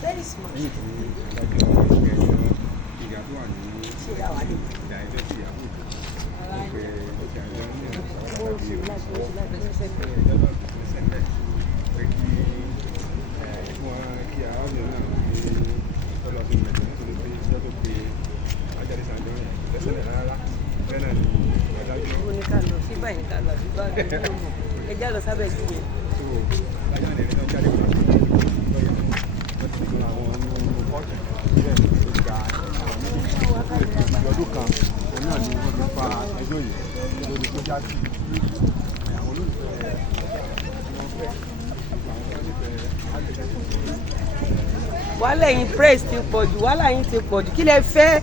Very smart. Wàhálà yín praise ti pọ̀ jù, wàhálà yín ti pọ̀ jù, kí lẹ fẹ́?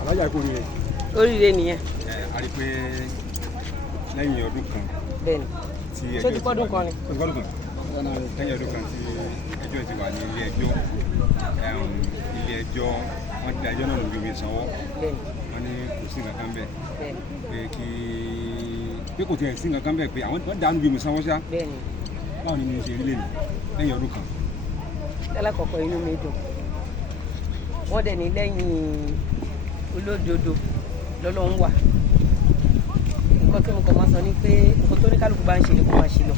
Alájà kò rí rẹ̀. Oríire nìyẹn. A rí pé lẹ́yìn ọdún kan. Bẹ́ẹ̀ni. Ṣé ti pọ́dún kan ni? Lẹ́yìn ọdún kan tí ẹjọ́ ti wà ní ilé ẹjọ́, wọ́n ti da ẹjọ́ náà lórí omi sanwó. Wọ́n ní kò sí nǹkan kan bẹ́ẹ̀. Pé kò tiẹ̀ sí nǹkan kan bẹ́ẹ̀ pé àwọn dànù bí omi sanwó ṣá. Báwo ni mi ṣe rí lẹ́nu lẹ́yìn ọdún kan? Lálákọ̀ọ́kọ́ inú mi dùn. Wọ́n dẹ̀ ní lẹ́yìn olódodo lọ́lọ́run wà. Nǹkan tí mo kàn máa sọ ni pé nǹkan tó ní kálukú bá ń ṣe ni kó máa ṣe lọ.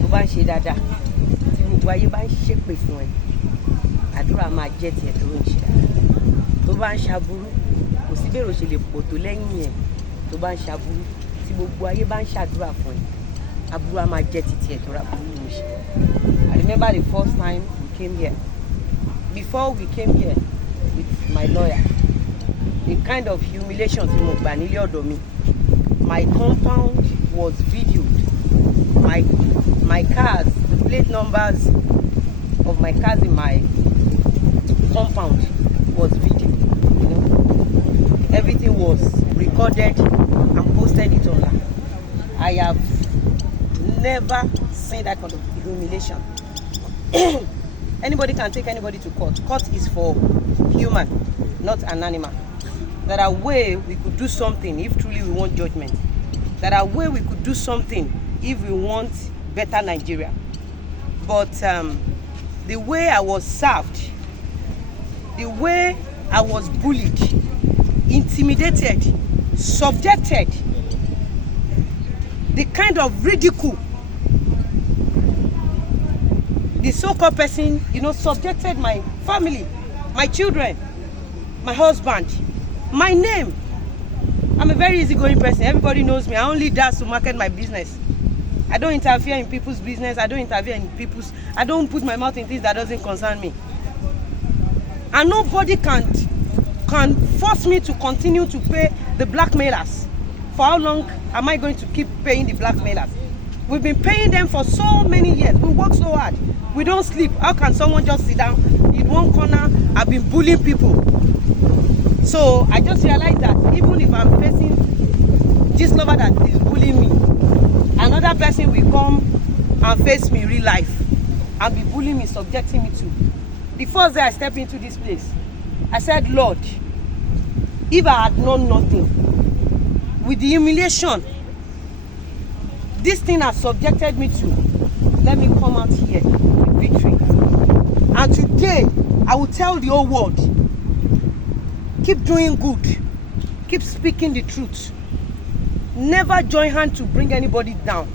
Tó bá ń ṣe dáadáa, tí gbogbo ayé bá ń ṣépè fún ẹ, àdúrà máa jẹ́ tiẹ̀ tó ń ṣe dáadáa. Tó bá ń ṣaburú, kò sí bẹ́ẹ̀ ò ṣe lè pọ̀ tó lẹ́yìn ẹ̀. Tó bá ń ṣaburú, tí gbogbo ayé bá ń ṣàdúrà fún ẹ, aburú á máa jẹ́ ti tiẹ̀ tó ra burú ló ṣe. I remember the first time we came here. Before we came here with my lawyer, the kind of humiliation tí mo gbà nílé ọ̀dọ̀ mi. My compound was videoed. My cars, the plate numbers of my cars in my compound was videoed. You know, everything was recorded and posted it online. I have never seen that kind of humiliation. Anybody can take anybody to court. Court is for human, not an animal. There are ways we could do something if truly we want judgment. There are ways we could do something if we want better Nigeria. But the way I was served, the way I was bullied, intimidated, subjected, the kind of ridicule the so-called person, subjected my family, my children, my husband, my name. I'm a very easygoing person. Everybody knows me. I only dance to market my business. I don't interfere in people's business. I don't put my mouth in things that doesn't concern me. And nobody can force me to continue to pay the blackmailers. For how long am I going to keep paying the blackmailers? We've been paying them for so many years. We work so hard. We don't sleep. How can someone just sit down in one corner? I've been bullying people. So I just realized that even if I'm facing this lover that is bullying me, another person will come and face me in real life and be bullying me, subjecting me to. The first day I stepped into this place, I said, Lord, if I had known nothing, with the humiliation this thing has subjected me to, let me come out here with victory. And today, I will tell the whole world, keep doing good, keep speaking the truth. Never join hands to bring anybody down.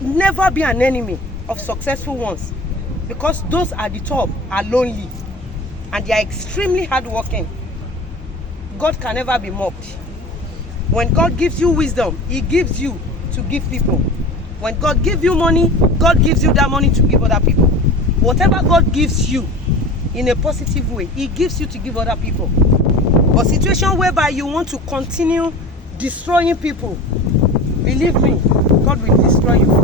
Never be an enemy of successful ones, because those at the top are lonely and they are extremely hardworking. God can never be mocked. When God gives you wisdom, He gives you to give people. When God gives you money, God gives you that money to give other people. Whatever God gives you in a positive way, He gives you to give other people. But situation whereby you want to continue destroying people, believe me, God will destroy you.